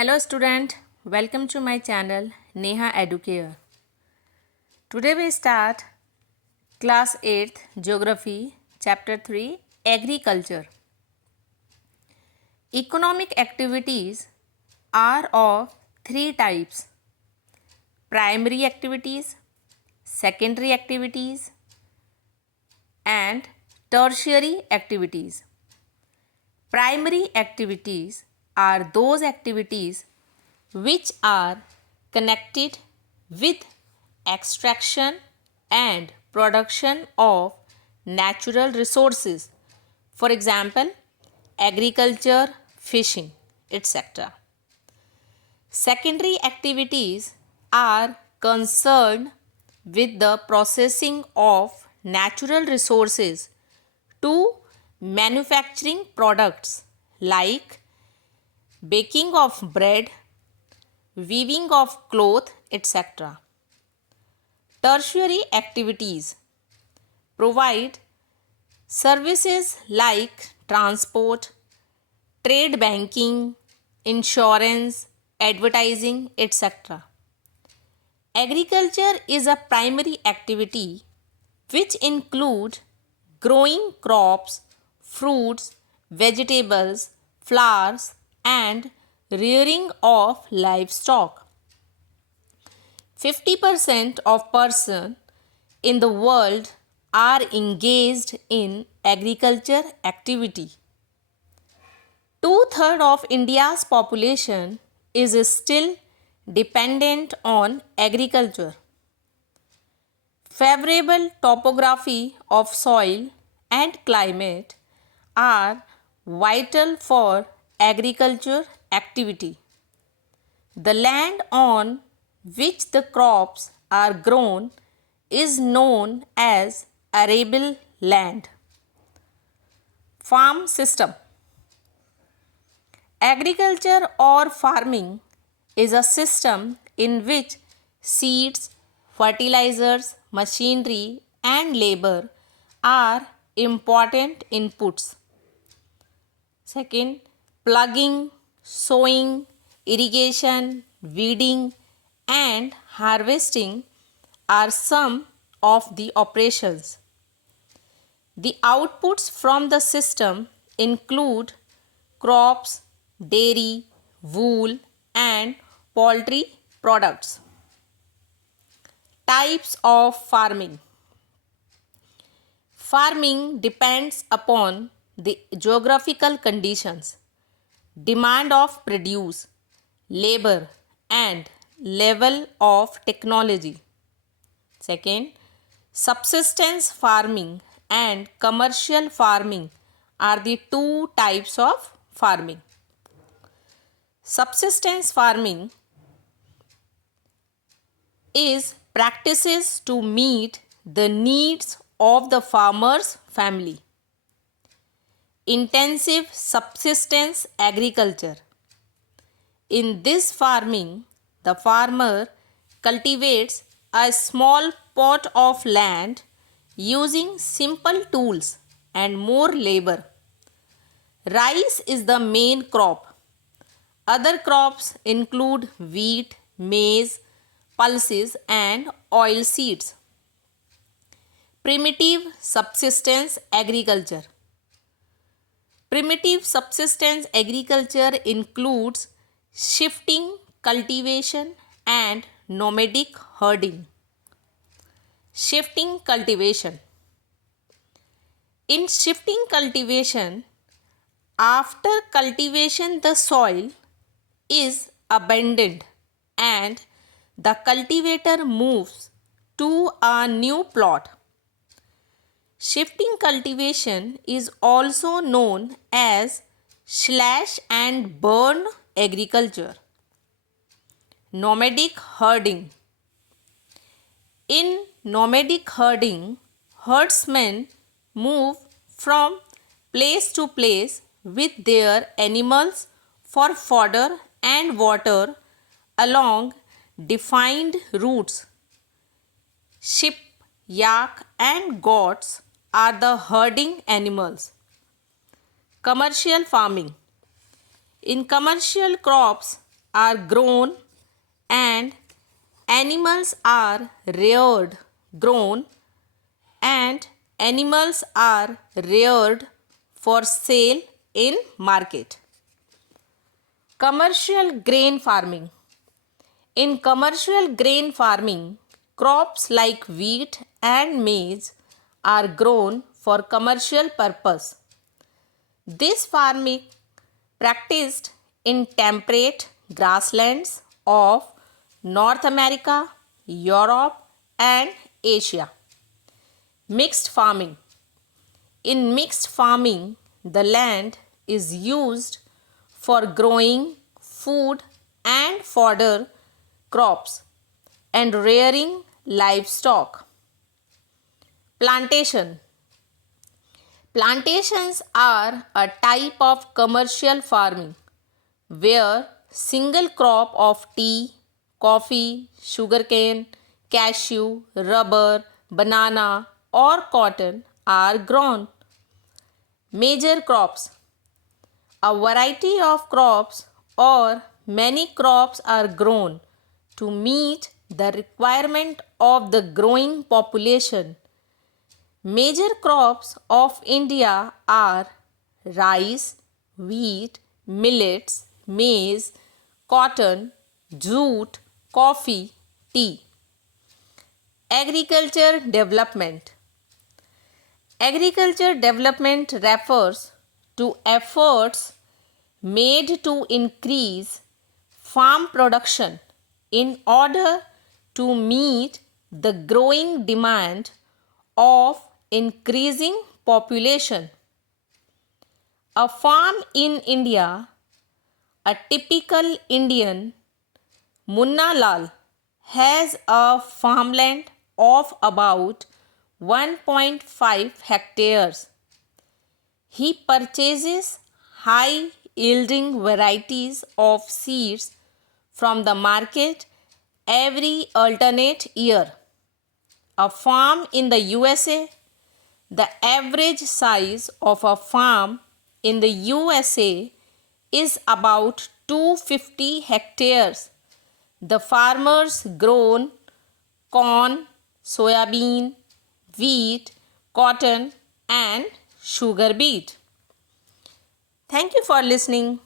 Hello student, welcome to my channel Neha Educare. Today we start class 8th Geography chapter 3 Agriculture. Economic activities are of three types: primary activities, secondary activities and tertiary activities. Primary activities are those activities which are connected with extraction and production of natural resources, for example, agriculture, fishing, etc. Secondary activities are concerned with the processing of natural resources to manufacturing products like baking of bread, weaving of cloth, etc. Tertiary activities provide services like transport, trade banking, insurance, advertising, etc. Agriculture is a primary activity which include growing crops, fruits, vegetables, flowers and rearing of livestock. 50% of persons in the world are engaged in agriculture activity. 2/3 of India's population is still dependent on agriculture. Favorable topography of soil and climate are vital for agriculture activity. The land on which the crops are grown is known as arable land. Farm system. Agriculture or farming is a system in which seeds, fertilizers, machinery and labor are important inputs. Second, plugging, sowing, irrigation, weeding and harvesting are some of the operations. The outputs from the system include crops, dairy, wool and poultry products. Types of farming. Farming depends upon the geographical conditions, demand of produce, labor and level of technology. Second, subsistence farming and commercial farming are the two types of farming. Subsistence farming is practices to meet the needs of the farmer's family. Intensive subsistence agriculture. In this farming, the farmer cultivates a small plot of land using simple tools and more labor. Rice is the main crop. Other crops include wheat, maize, pulses and oil seeds. Primitive subsistence agriculture. Primitive subsistence agriculture includes shifting cultivation and nomadic herding. Shifting cultivation. In shifting cultivation, after cultivation the soil is abandoned and the cultivator moves to a new plot. Shifting cultivation is also known as slash and burn agriculture. Nomadic herding. In nomadic herding, herdsmen move from place to place with their animals for fodder and water along defined routes. Sheep, yak and goats are the herding animals. Commercial farming. In commercial crops, are grown and animals are reared, grown and animals are reared for sale in market. Commercial grain farming. In commercial grain farming, crops like wheat and maize are grown for commercial purpose. This farming practiced in temperate grasslands of North America, Europe and Asia. Mixed farming. In mixed farming, the land is used for growing food and fodder crops and rearing livestock. Plantation. Plantations are a type of commercial farming where single crop of tea, coffee, sugarcane, cashew, rubber, banana or cotton are grown. Major crops. A variety of crops or many crops are grown to meet the requirement of the growing population. Major crops of India are rice, wheat, millets, maize, cotton, jute, coffee, tea. Agriculture development. Agriculture development refers to efforts made to increase farm production in order to meet the growing demand of increasing population. A farm in India, a typical Indian Munna Lal has a farmland of about 1.5 hectares. He purchases high yielding varieties of seeds from the market every alternate year. A farm in the USA. The average size of a farm in the USA is about 250 hectares. The farmers grow corn, soybean, wheat, cotton and sugar beet. Thank you for listening.